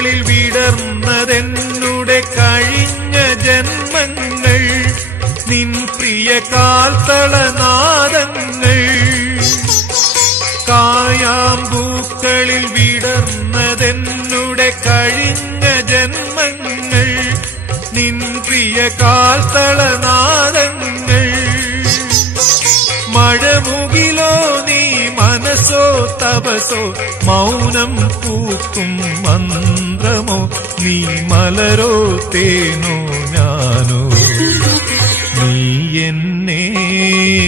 പൂക്കളിൽ വിടർന്നതെന്നുടെ കഴിഞ്ഞ ജന്മങ്ങൾ, നിൻ പ്രിയ കാൽത്തളനാദങ്ങൾ. കായാമ്പൂക്കളിൽ വിടർന്നതെന്നുടെ കഴിഞ്ഞ ജന്മങ്ങൾ, നിൻ പ്രിയ കാൽത്തളനാദങ്ങൾ. മഴമുകിലോ നീ മനസ്സോ തപസോ, മൗനം പൂക്കും മന്ത്രമോ, നീ മലരോ തേനോ ഞാനോ. നീ എന്നെ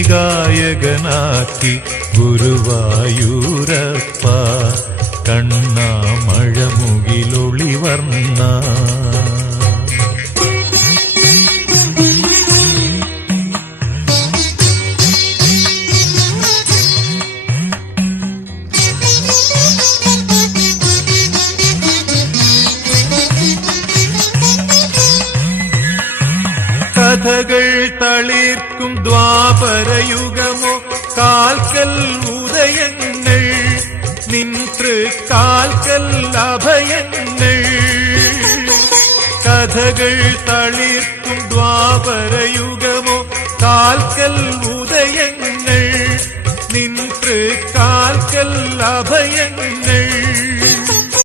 ഗായകനാക്കി ഗുരുവായൂരപ്പ, കണ്ണാ മഴമുകിലൊളിവർണ്ണ. കഥകൾ തളിർക്കും ദ്വാപരയുഗമോ, കാൽക്കൽ ഉദയങ്ങൾ, നിൻ തൃക്കാൽക്കൽ അഭയങ്ങൾ. കഥകൾ തളിർക്കും ദ്വാപരയുഗമോ, കാൽക്കൽ ഉദയങ്ങൾ, നിൻ തൃക്കാൽക്കൽ അഭയങ്ങൾ.